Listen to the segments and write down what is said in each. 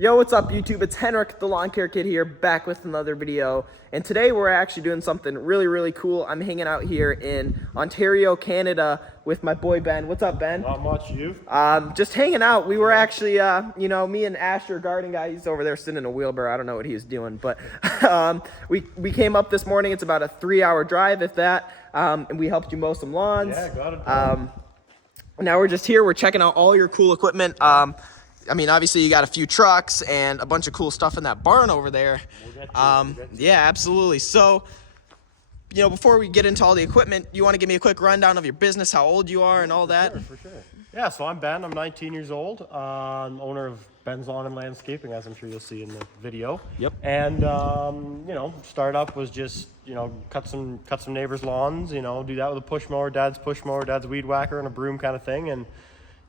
Yo, what's up YouTube? It's Henrik, the Lawn Care Kid here, back with another video. And today we're actually doing something really cool. I'm hanging out here in Ontario, Canada with my boy Ben. What's up, Ben? Not much, you? Just hanging out. We were actually, me and Asher, garden guy, he's over there sitting in a wheelbarrow. I don't know what he's doing, but we came up this morning. It's about a 3-hour drive, if that. And we helped you mow some lawns. Yeah, got it. Now we're just here. We're checking out all your cool equipment. I mean, obviously you got a few trucks and a bunch of cool stuff in that barn over there. Yeah, absolutely. So, before we get into all the equipment, you want to give me a quick rundown of your business, how old you are and all that? For sure. Yeah, so I'm Ben. I'm 19 years old. I'm owner of Ben's Lawn and Landscaping, as I'm sure you'll see in the video. Yep. And, startup was just, cut some neighbors' lawns, do that with a push mower, dad's weed whacker and a broom kind of thing. And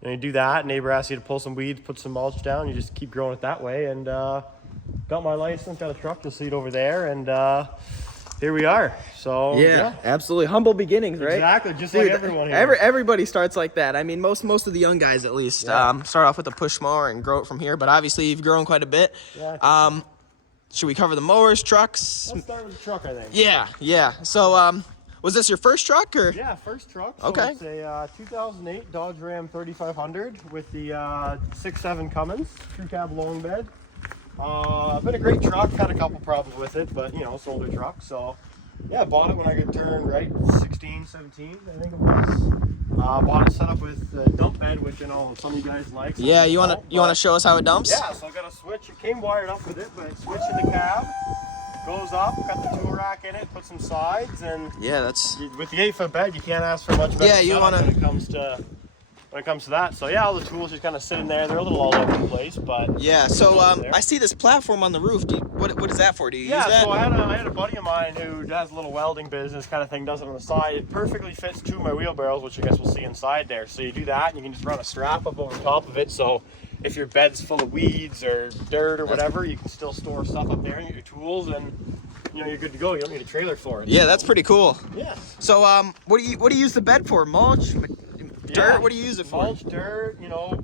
you do that, neighbor asks you to pull some weeds, put some mulch down, you just keep growing it that way. And got my license, got a truck, you'll see it over there, and here we are. So yeah, absolutely. Humble beginnings, right? Exactly, just like everyone here. Everybody starts like that. I mean, most of the young guys at least start off with a push mower and grow it from here, but obviously you've grown quite a bit. Yeah, should we cover the mowers, trucks? Let's start with the truck, I think. Yeah. So, was this your first truck, or? Yeah, first truck. So okay. It's a 2008 Dodge Ram 3500 with the 6.7 Cummins crew cab long bed. Been a great truck. Had a couple problems with it, but it's an older truck. So yeah, bought it when I got turned 16, 17, I think it was. Bought it set up with a dump bed, which some of you guys like. Yeah, you wanna show us how it dumps? Yeah, so I got a switch. It came wired up with it, but it switched in the cab. Goes up, got the tool rack in it, put some sides, and yeah, that's with the 8-foot bed, you can't ask for much better. Yeah, you wanna when it comes to that. So yeah, all the tools just kind of sitting there. They're a little all over the place, but yeah. So I see this platform on the roof. What is that for? Do you use that? Yeah, so I had a buddy of mine who has a little welding business kind of thing, does it on the side. It perfectly fits 2 of my wheelbarrows, which I guess we'll see inside there. So you do that, and you can just run a strap up over top of it. So if your bed's full of weeds or dirt or whatever, you can still store stuff up there and get your tools, and you're good to go. You don't need a trailer for it. Yeah, that's pretty cool. Yeah. So what do you use the bed for? Mulch, dirt? Yeah. What do you use it for? Mulch, dirt,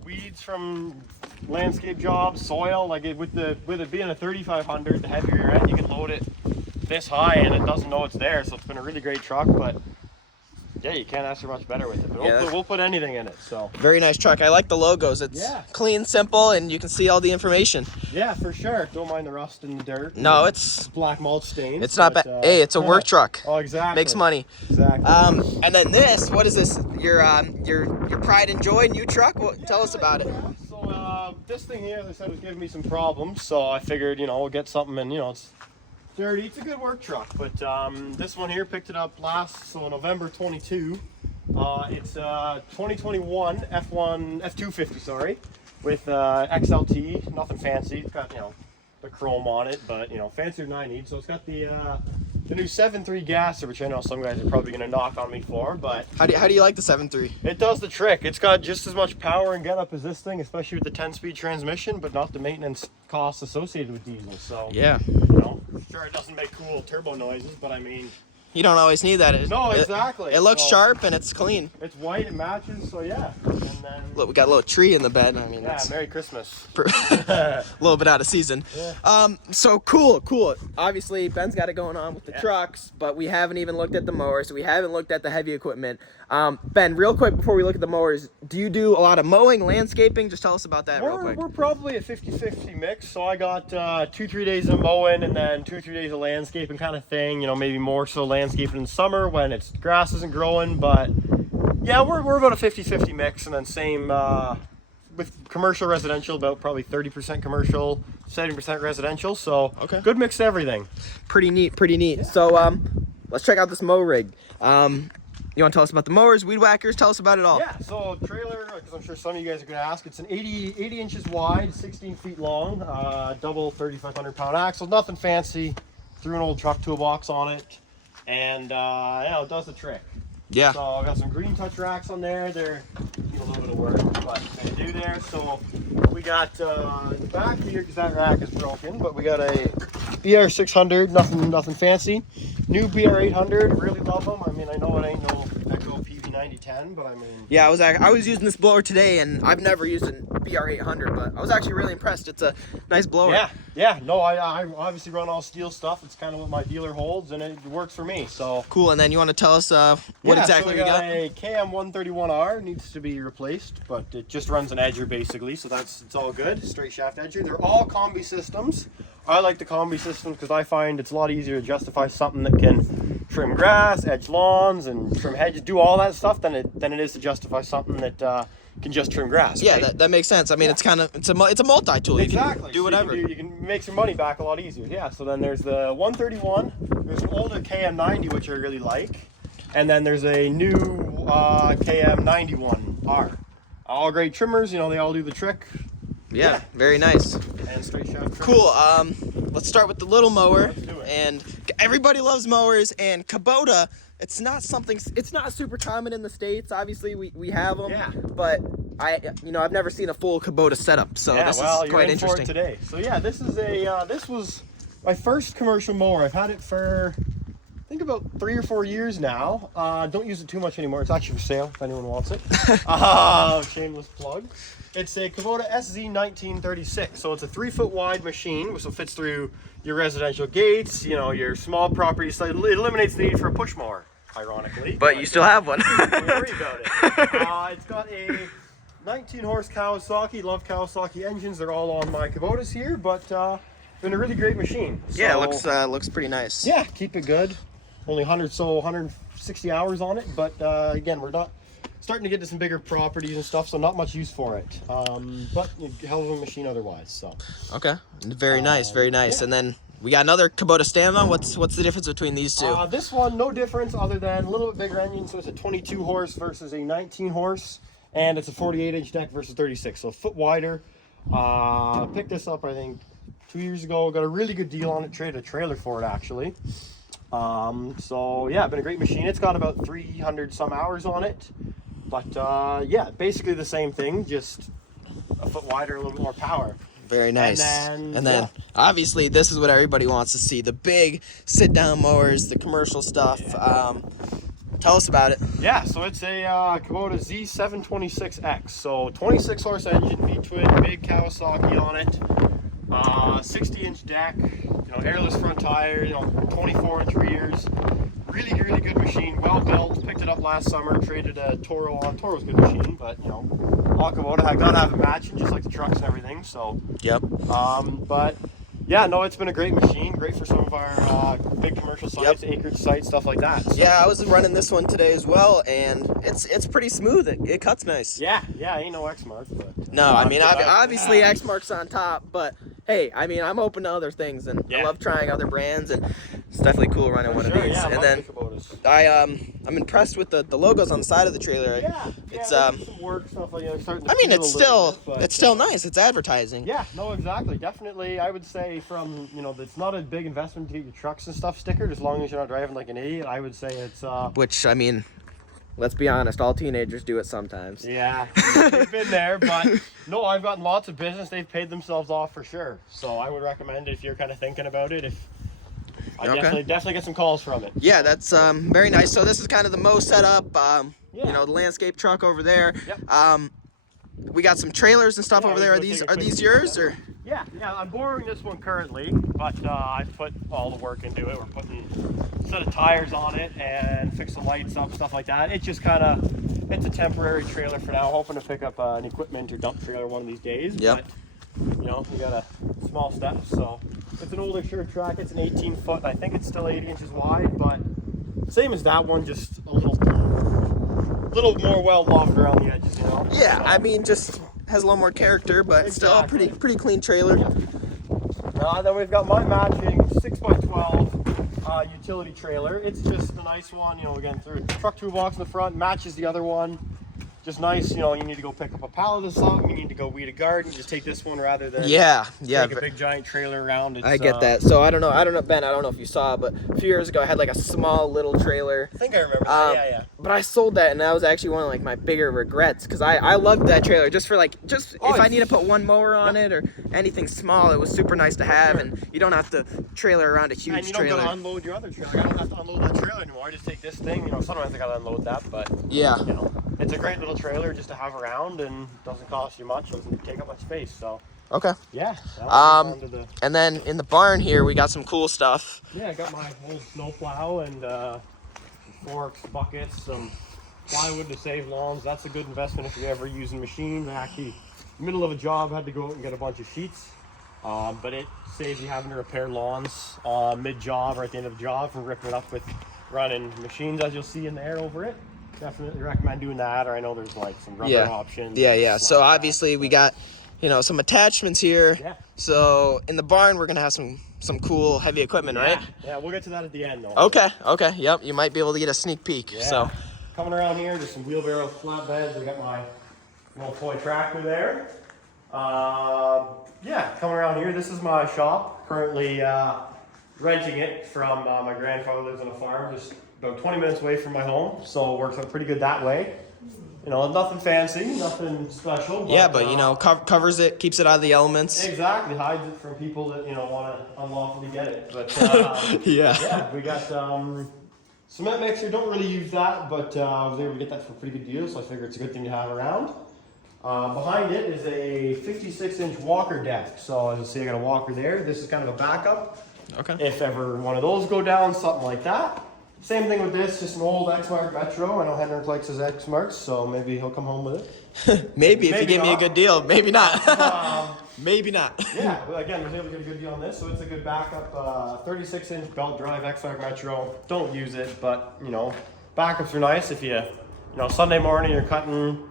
weeds from landscape jobs, soil. Like with it being a 3500, the heavier you're at, you can load it this high and it doesn't know it's there. So it's been a really great truck, but yeah, you can't ask for much better with it. But we'll put anything in it. So very nice truck. I like the logos. It's clean, simple, and you can see all the information. Yeah, for sure. Don't mind the rust and the dirt. No, it's black mulch stains. It's not bad. Hey, it's a work truck. Oh, exactly. Makes money. Exactly. And then this, what is this? Your pride and joy new truck? Tell us about it. So this thing here, as I said, was giving me some problems. So I figured, we'll get something, and it's dirty. It's a good work truck, but this one here picked it up November 22. It's 2021 F250, sorry, with XLT. Nothing fancy. It's got the chrome on it, but fancier than I need. So it's got the new 7.3 gasser, which I know some guys are probably going to knock on me for, but how do you like the 7.3? It does the trick. It's got just as much power and get up as this thing, especially with the 10-speed transmission, but not the maintenance costs associated with diesel. So yeah, sure it doesn't make cool turbo noises, but I mean, you don't always need that. No, exactly. It looks sharp and it's clean. It's white, it matches, so yeah. And then, look, we got a little tree in the bed. I mean, yeah, Merry Christmas. A little bit out of season. Yeah. So cool. Obviously, Ben's got it going on with the trucks, but we haven't even looked at the mowers. So we haven't looked at the heavy equipment. Ben, real quick before we look at the mowers, do you do a lot of mowing, landscaping? Just tell us about that real quick. We're probably a 50-50 mix. So I got 2-3 days of mowing and then 2-3 days of landscaping kind of thing. Maybe more so landscaping in the summer when it's grass isn't growing, but yeah, we're about a 50-50 mix, and then same with commercial residential, about probably 30% commercial, 70% residential. So okay, good mix of everything. Pretty neat. Yeah. So let's check out this mow rig. You want to tell us about the mowers, weed whackers? Tell us about it all. Yeah, so trailer, because I'm sure some of you guys are going to ask, it's an 80 inches wide, 16 feet long, double 3,500 pound axle, nothing fancy. Threw an old truck toolbox on it, and it does the trick. Yeah. So I got some green touch racks on there. They're a little bit of work, but they do there. So we got in the back here, because that rack is broken, but we got a BR 600, nothing fancy. New BR 800, really love them. I mean, I know it ain't no Echo PV90 10, but I mean. Yeah, I was using this blower today, and I've never used a BR800, but I was actually really impressed. It's a nice blower. Yeah. No, I obviously run all steel stuff. It's kind of what my dealer holds, and it works for me. So cool. And then you want to tell us what exactly so we got? A KM131R needs to be replaced, but it just runs an edger basically, so it's all good. Straight shaft edger. They're all combi systems. I like the combi systems because I find it's a lot easier to justify something that can trim grass, edge lawns, and trim hedges, do all that stuff than it is to justify something that can just trim grass. Yeah, right? that makes sense. I mean, it's a multi-tool. Exactly. You can do whatever. You can make some money back a lot easier. Yeah. So then there's the 131. There's an older KM90 which I really like, and then there's a new KM91R. All great trimmers. You know, they all do the trick. Yeah, very nice. And straight shaft trimmers. Cool. Let's start with the little mower. Let's do it. And everybody loves mowers, and Kubota. It's not super common in the States. Obviously, we have them. Yeah. But I've never seen a full Kubota setup, so this is quite you're in interesting. for it today. So yeah, this was my first commercial mower. I've had it for I think about 3 or 4 years now. Don't use it too much anymore. It's actually for sale if anyone wants it. Shameless plug. It's a Kubota SZ1936. So it's a 3-foot wide machine, which fits through your residential gates, your small property. So it eliminates the need for a push mower, ironically. But you still have one. Don't worry about it. It's got a 19 horse Kawasaki. Love Kawasaki engines. They're all on my Kubotas here, but been a really great machine. So, Yeah, it looks pretty nice. yeah, keep it good. Only 160 hours on it, but again, we're not starting to get to some bigger properties and stuff, so not much use for it. But a hell of a machine otherwise. So Okay, very nice, very nice. Yeah. And then we got another Kubota stand-on. What's the difference between these two? This one, no difference other than a little bit bigger engine, so it's a 22 horse versus a 19 horse, and it's a 48-inch deck versus 36, so a foot wider. Picked this up, I think, 2 years ago. Got a really good deal on it. Traded a trailer for it, actually. So yeah, been a great machine. It's got about 300 some hours on it, but yeah, basically the same thing, just a foot wider, a little bit more power. Very nice. And then, yeah. Obviously, this is what everybody wants to see: the big sit-down mowers, the commercial stuff. Tell us about it. Yeah, so it's a Kubota Z726X. So 26 horse engine, V-twin, big Kawasaki on it. 60-inch deck, airless front tire, 24-inch rears. Really, really good machine, well built. Picked it up last summer, traded a Toro on. Toro's a good machine, but all Kubota, I gotta have it matching, just like the trucks and everything. So Yep. but yeah, no, it's been a great machine, great for some of our big commercial sites, acreage sites, stuff like that. So, Yeah, I was running this one today as well, and it's pretty smooth. It cuts nice. yeah, ain't no X mark, but No, I mean, obviously X mark's on top, but hey, I mean, I'm open to other things, and I love trying other brands, and it's definitely cool running one of these. Yeah, and then I'm impressed with the logos on the side of the trailer. It's some work stuff like that. I mean, it's still nice. It's advertising. Yeah, no, exactly. Definitely, I would say from it's not a big investment to get your trucks and stuff stickered, as long as you're not driving like an idiot. I would say it's Which, I mean, let's be honest, all teenagers do it sometimes. Yeah, they've been there, but no, I've gotten lots of business. They've paid themselves off for sure. So I would recommend it if you're kind of thinking about it. Definitely get some calls from it. Yeah, that's very nice. So this is kind of the Mow setup. The landscape truck over there. Yep. We got some trailers and stuff over there. Are these yours or? Yeah, I'm borrowing this one currently, but I put all the work into it. We're putting a set of tires on it and fix the lights up, stuff like that. It's just it's a temporary trailer for now. Hoping to pick up an equipment or dump trailer one of these days. Yep. But, we got a small step, so it's an older shirt track. It's an 18-foot. I think it's still 80 inches wide, but same as that one, just a little more well lofted around the edges, Yeah, So, I mean, just has a little more character, but still a pretty clean trailer. Then we've got my matching 6x12 utility trailer. It's just a nice one, again, through a truck toolbox in the front, matches the other one. Just nice, you need to go pick up a pallet of something, you need to go weed a garden, just take this one rather than take a big giant trailer around. I get that. So I don't know, Ben, I don't know if you saw, but a few years ago I had like a small little trailer. I think I remember that, yeah. But I sold that, and that was actually one of like my bigger regrets, because I loved that trailer just for if I need to put one mower on it or anything small, it was super nice to have, and you don't have to trailer around a huge trailer. And you don't got to unload your other trailer. I don't have to unload that trailer anymore. I just take this thing, sometimes I got to unload that, but yeah. it's a great little trailer just to have around and doesn't cost you much. Doesn't take up much space. So Okay. yeah. Onto the, And then in the barn here, we got some cool stuff. yeah, I got my old snow plow and forks, buckets, some plywood to save lawns. That's a good investment if you're ever using machines. I actually, middle of a job, had to go out and get a bunch of sheets. But it saves you having to repair lawns mid-job or at the end of the job from ripping it up with running machines, as you'll see in there over it. Definitely recommend doing that, or I know there's like some rubber options. Yeah. So obviously we got, you know, some attachments here. Yeah. So in the barn, we're gonna have some cool heavy equipment, right? Yeah, we'll get to that at the end though. Okay. Yep. You might be able to get a sneak peek. Yeah. So Coming around here, just some wheelbarrow flatbeds. We got my little toy tractor there. Yeah, coming around here, this is my shop. Currently renting it from my grandfather. Lives on a farm just about 20 minutes away from my home, so it works out pretty good that way. You know, nothing fancy, nothing special. but you know, covers it, keeps it out of the elements. Exactly, hides it from people that, you know, want to unlawfully get it. But yeah, we got cement mixer. Don't really use that, but I was able to get that for a pretty good deal, so I figure it's a good thing to have around. Behind it is a 56-inch walker deck. So as you see, I got a walker there. This is kind of a backup. Okay. If ever one of those go down, something like that. Same thing with this, just an old X-Mark Metro. I know Henrik likes his X-Marks, so maybe he'll come home with it. Maybe if you give me a good deal. Maybe not. Maybe not. Yeah, well, again, was able to get a good deal on this, so it's a good backup. 36-inch belt drive X-Mark Metro. Don't use it, but you know, backups are nice. If you know, Sunday morning you're cutting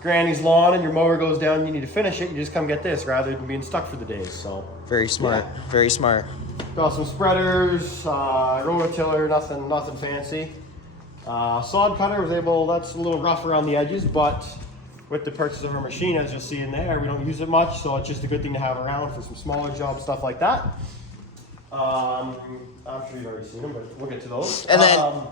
Granny's lawn and your mower goes down, you need to finish it. You just come get this rather than being stuck for the days. So Very smart. Very smart. got some spreaders, rototiller, nothing fancy. Sod cutter was able. That's a little rough around the edges, but with the purchase of our machine, as you'll see in there, we don't use it much, so it's just a good thing to have around for some smaller jobs, stuff like that. I'm sure you've already seen them, but we'll get to those. And then,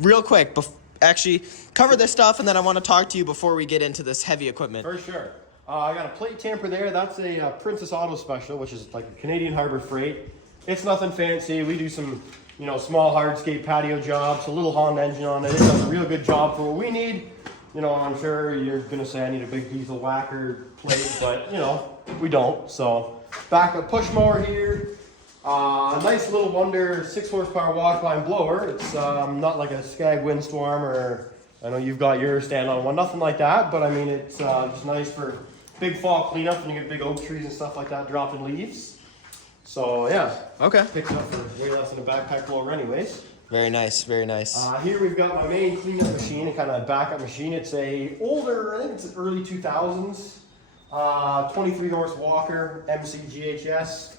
real quick, actually, cover this stuff, and then I want to talk to you before we get into this heavy equipment. For sure. I got a plate tamper there. That's a Princess Auto Special, which is like a Canadian Harbor Freight. It's nothing fancy. We do some, you know, small hardscape patio jobs, a little Honda engine on it. It does a real good job for what we need. You know, I'm sure you're gonna say I need a big diesel whacker plate, but you know, we don't. So, backup push mower here. A nice little Wonder 6 horsepower walk line blower. It's not like a Skag Windstorm, or I know you've got yours stand on one, nothing like that, but I mean, it's just nice for big fall cleanup when you get big oak trees and stuff like that dropping leaves. So yeah. Okay. Picks up for way less than a backpack blower anyways. Very nice. Very nice. Here we've got my main cleanup machine, a kind of backup machine. It's a older, I think it's early 2000s, 23 horse Walker, MCGHS,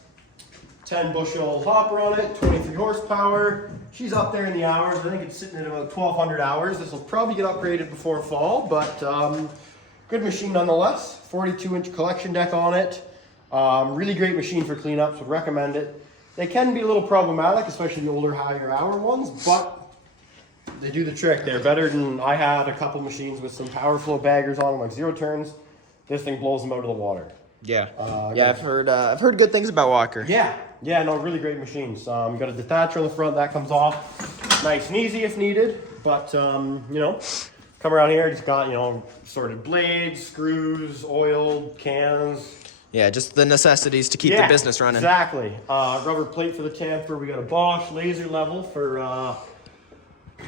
10 bushel hopper on it, 23 horsepower. She's up there in the hours. I think it's sitting at about 1,200 hours. This will probably get upgraded before fall, but good machine nonetheless. 42-inch collection deck on it. Really great machine for cleanups, would recommend it. They can be a little problematic, especially the older, higher hour ones, but they do the trick. They're better than, I had a couple machines with some power flow baggers on them, like 0 turns. This thing blows them out of the water. Yeah. I've heard good things about Walker. Yeah, no, really great machines. Got a detacher on the front that comes off nice and easy if needed, but you know, come around here, just got, you know, sorted blades, screws, oil, cans. Yeah, just the necessities to keep the business running. Exactly. Rubber plate for the tamper. We got a Bosch laser level for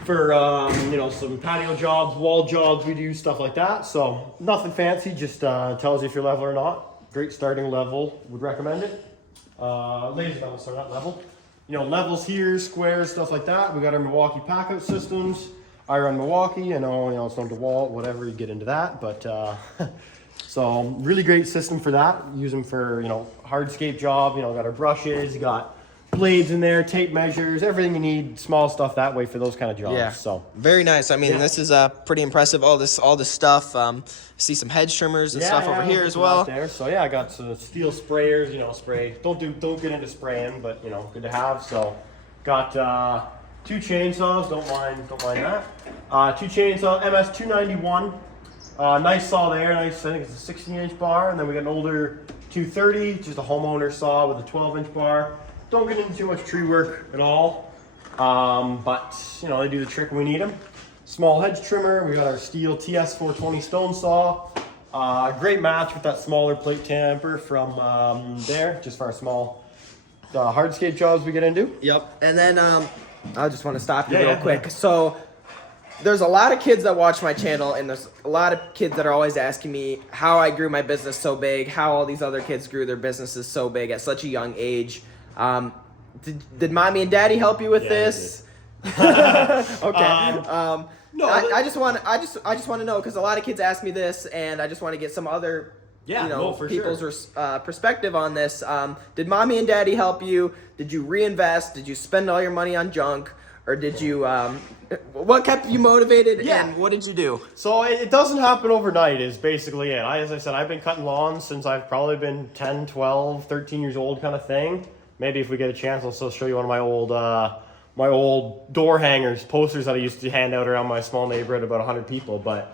you know, some patio jobs, wall jobs. We do stuff like that. So nothing fancy. Just tells you if you're level or not. Great starting level. Would recommend it. Laser level, sorry, not level. You know, levels here, squares, stuff like that. We got our Milwaukee pack-out systems. I run Milwaukee. I know it's on DeWalt, whatever. You get into that, but. So really great system for that. Use them for, you know, hardscape job. You know, got our brushes, you got blades in there, tape measures, everything you need, small stuff that way for those kind of jobs. Yeah. So very nice. I mean, this is pretty impressive. All this stuff. See some hedge trimmers and stuff over here as well. There. So yeah, I got some steel sprayers. You know, spray. Don't get into spraying, but you know, good to have. So got 2 chainsaws. Don't mind that. 2 chainsaw MS 291. Nice saw there, nice, I think it's a 16-inch bar, and then we got an older 230, just a homeowner saw with a 12-inch bar. Don't get into too much tree work at all, but, you know, they do the trick when we need them. small hedge trimmer. We got our steel TS420 stone saw. Great match with that smaller plate tamper from there, just for our small hardscape jobs we get into. Yep. And then I just want to stop you Yeah, real yeah, quick. yeah. So there's a lot of kids that watch my channel, and there's a lot of kids that are always asking me how I grew my business so big, how all these other kids grew their businesses so big at such a young age. Did mommy and daddy help you with Yeah, this? Okay. No, I just want to know, because a lot of kids ask me this, and I just want to get some other Yeah, no, for people's perspective on this. Did mommy and daddy help you? Did you reinvest? Did you spend all your money on junk? Or did you, what kept you motivated, Yeah. and what did you do? So it doesn't happen overnight is basically it. As I said, I've been cutting lawns since I've probably been 10, 12, 13 years old kind of thing. Maybe if we get a chance, I'll still show you one of my old door hangers, posters that I used to hand out around my small neighborhood, about 100 people. But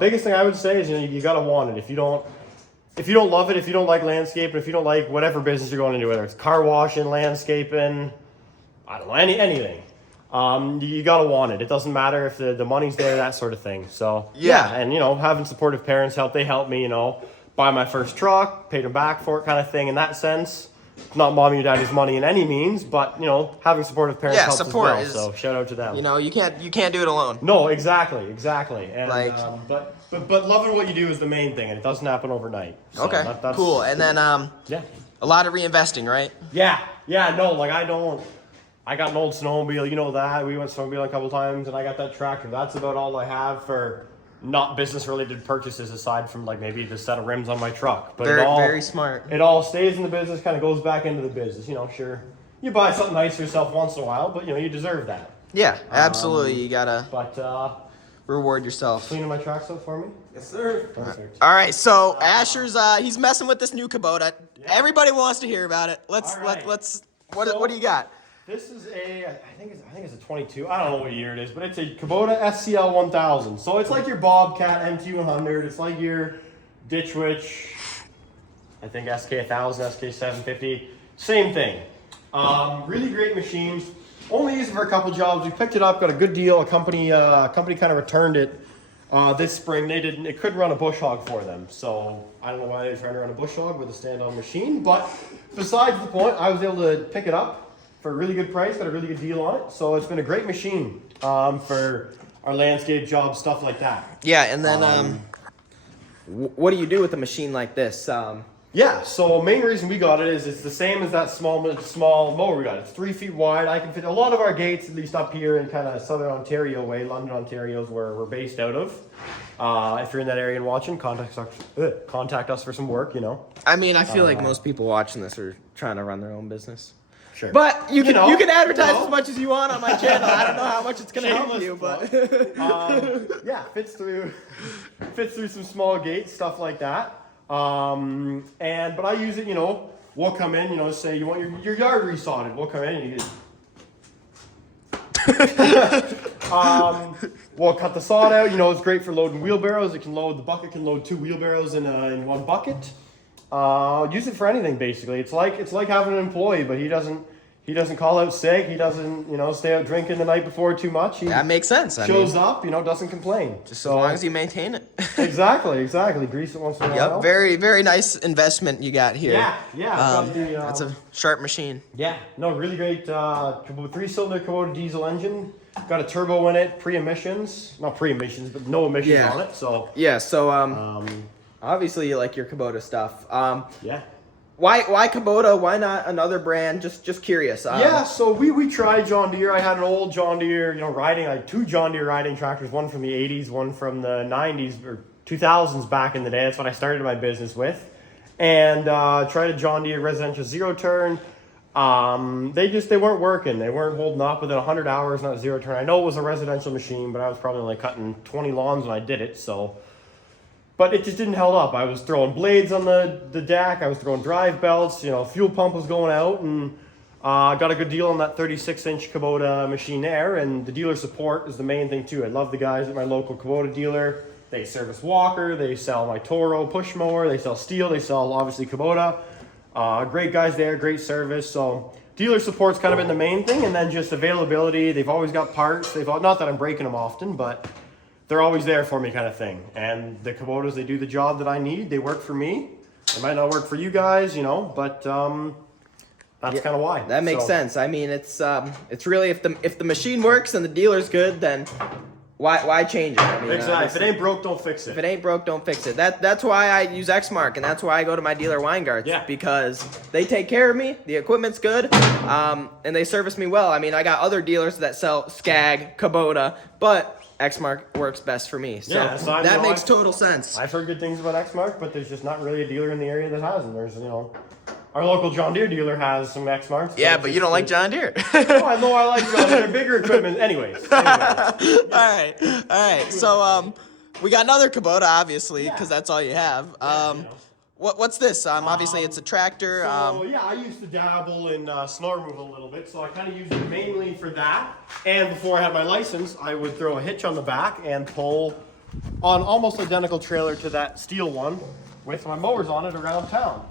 biggest thing I would say is, you gotta want it. If you don't love it, if you don't like landscaping, if you don't like whatever business you're going into, whether it's car washing, landscaping, I don't know, anything. You gotta want it. It doesn't matter if the money's there, that sort of thing. So Yeah. and having supportive parents they help me, buy my first truck, paid them back for it, kind of thing. In that sense, it's not mommy or daddy's money in any means, but having supportive parents helps support as well. So shout out to them. You can't do it alone. No, exactly, and Like- but loving what you do is the main thing, and it doesn't happen overnight. So Okay, that's cool. And then Yeah. a lot of reinvesting, right? Yeah, no, like I got an old snowmobile, that. We went snowmobiling a couple times, and I got that tractor. That's about all I have for not business-related purchases, aside from maybe the set of rims on my truck. But Very smart. It all stays in the business, kind of goes back into the business. Sure, you buy something nice for yourself once in a while, but you deserve that. Yeah, absolutely. You gotta But reward yourself. cleaning my tracks up for me. Yes, sir. Perfect. All right, so Asher's he's messing with this new Kubota. Everybody wants to hear about it. Let's All right. what do you got? This is I think it's a 22. I don't know what year it is, but it's a Kubota SCL 1000. So it's like your Bobcat MT 100. It's like your Ditch Witch, I think SK 1000, SK 750. Same thing. Really great machine. Only used it for a couple jobs. We picked it up, got a good deal. A company kind of returned it this spring. It couldn't run a bush hog for them. So I don't know why they were trying to run a bush hog with a stand-on machine. But besides the point, I was able to pick it up for a really good price, got a really good deal on it. So it's been a great machine for our landscape jobs, stuff like that. Yeah, and then what do you do with a machine like this? Yeah, so main reason we got it is it's the same as that small mower we got. It's 3 feet wide. I can fit a lot of our gates, at least up here in kind of southern Ontario way. London, Ontario is where we're based out of. If you're in that area and watching, contact us for some work, I mean, I feel like most people watching this are trying to run their own business. Sure. But you can advertise you know. as much as you want on my channel. I don't know how much it's gonna help Shameless you, but yeah, fits through some small gates, stuff like that. But I use it, we'll come in, say you want your yard resodded, we'll come in and you we'll cut the sod out, it's great for loading wheelbarrows. The bucket can load 2 wheelbarrows in one bucket. Use it for anything basically. It's like having an employee, but he doesn't call out sick. He doesn't, stay out drinking the night before too much. He that makes sense. shows up, doesn't complain. Just as long as you maintain it. Exactly. Grease it once in a while. Yep, very, very nice investment you got here. Yeah. That's a sharp machine. Yeah, no, really great 3-cylinder Kubota diesel engine. Got a turbo in it, pre-emissions. Not pre-emissions, but no emissions Yeah. on it. So Yeah, so obviously you like your Kubota stuff. yeah. Why Kubota? Why not another brand? Just curious. Yeah, so we tried John Deere. I had an old John Deere, riding, like 2 John Deere riding tractors, one from the 80s, one from the 90s or 2000s back in the day. That's what I started my business with. And tried a John Deere residential zero turn. They weren't working. They weren't holding up within 100 hours, not zero turn. I know it was a residential machine, but I was probably only cutting 20 lawns when I did it, so. But it just didn't hold up. I was throwing blades on the deck. I was throwing drive belts. Fuel pump was going out, and got a good deal on that 36-inch Kubota machine there. And the dealer support is the main thing too. I love the guys at my local Kubota dealer. They service Walker. They sell my Toro push mower. They sell steel. They sell obviously Kubota. Great guys there. Great service. So dealer support's kind of been the main thing, and then just availability. They've always got parts. Not that I'm breaking them often, but they're always there for me, kind of thing. And the Kubotas, they do the job that I need. They work for me. They might not work for you guys, you know, but that's kind of why. That makes sense. I mean, it's really if the machine works and the dealer's good, then why change it? I mean, exactly. If it ain't broke, don't fix it. If it ain't broke, don't fix it. That's why I use Exmark, and that's why I go to my dealer Weingarts. Yeah. Because they take care of me, the equipment's good, and they service me well. I mean, I got other dealers that sell Skag, Kubota, but Exmark works best for me. So that makes total sense. I've heard good things about Exmark, but there's just not really a dealer in the area that has them. There's, you know, our local John Deere dealer has some Exmarks. Yeah, but you don't like John Deere. Oh, I know I like John Deere. They're bigger equipment. Anyways. All right. So we got another Kubota, obviously, because that's all you have. What's this? Obviously, it's a tractor. Yeah, I used to dabble in snow removal a little bit, so I kind of used it mainly for that. And before I had my license, I would throw a hitch on the back and pull on almost identical trailer to that steel one with my mowers on it around town.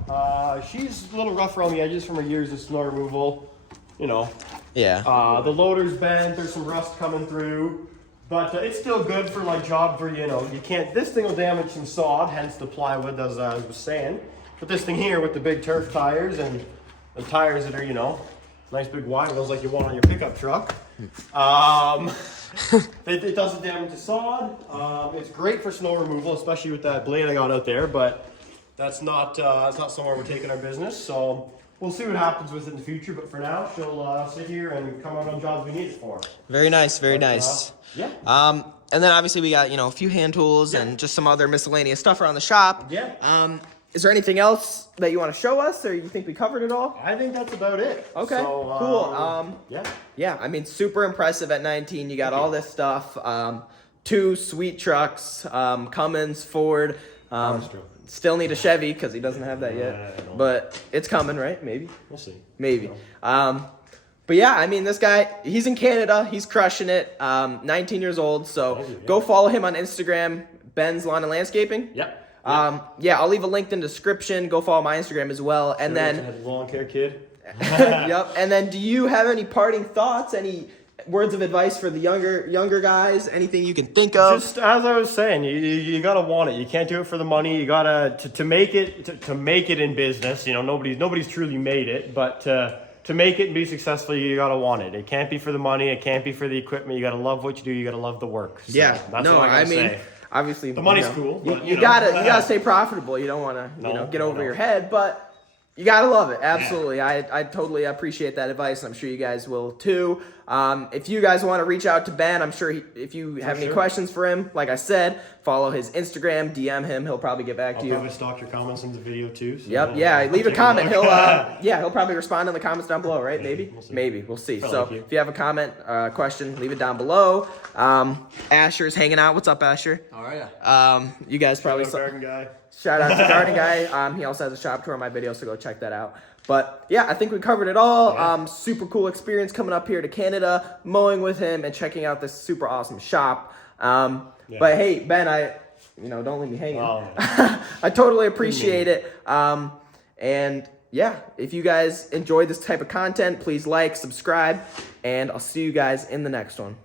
She's a little rough around the edges from her years of snow removal, you know. Yeah. The loader's bent, there's some rust coming through. But it's still good for like job for, you know, you can't, this thing will damage some sod, hence the plywood, as I was saying. But this thing here with the big turf tires and the tires that are, you know, nice big wide ones like you want on your pickup truck. It doesn't damage the sod. It's great for snow removal, especially with that blade I got out there, but that's not somewhere we're taking our business. So we'll see what happens with it in the future, but for now, she'll sit here and come out on jobs we need it for. Very nice, very nice. Yeah. And then obviously we got, you know, a few hand tools and just some other miscellaneous stuff around the shop. Yeah. Is there anything else that you want to show us, or you think we covered it all? I think that's about it. Okay, so, cool. Yeah, I mean, super impressive at 19. You got all this stuff. 2 sweet trucks, Cummins, Ford. Still need a Chevy because he doesn't have that yet. But it's coming, right? Maybe. We'll see. Maybe. But yeah, I mean, this guy, he's in Canada. He's crushing it. 19 years old. So go follow him on Instagram, Ben's Lawn and Landscaping. Yep. Yeah, I'll leave a link in the description. Go follow my Instagram as well. And then Lawncare kid. Yep. And then do you have any parting thoughts? Any words of advice for the younger guys? Anything you can think of? Just as I was saying, you gotta want it. You can't do it for the money. You gotta to make it in business. You know, nobody's truly made it, but to make it and be successful, you gotta want it. It can't be for the money. It can't be for the equipment. You gotta love what you do. You gotta love the work. So yeah. That's what I mean. Say. Obviously, the money's cool. But, you gotta stay profitable. You don't want to get over your head, but you gotta love it. Absolutely, yeah. I totally appreciate that advice. I'm sure you guys will too. If you guys want to reach out to Ben, I'm sure if you have any questions for him, like I said, follow his Instagram, DM him. He'll probably get back to you. I'll probably stalk your comments in the video too. So leave a comment. He'll probably respond in the comments down below, right? Maybe. We'll see. So if you have a comment, question, leave it down below. Asher's hanging out. What's up, Asher? All right. You guys probably saw. Garden guy. Shout out to Garden Guy. He also has a shop tour on my video, so go check that out. But yeah, I think we covered it all. Yeah. Super cool experience coming up here to Canada, mowing with him, and checking out this super awesome shop. But hey, Ben, don't leave me hanging. Wow. I totally appreciate it. And yeah, if you guys enjoy this type of content, please like, subscribe, and I'll see you guys in the next one.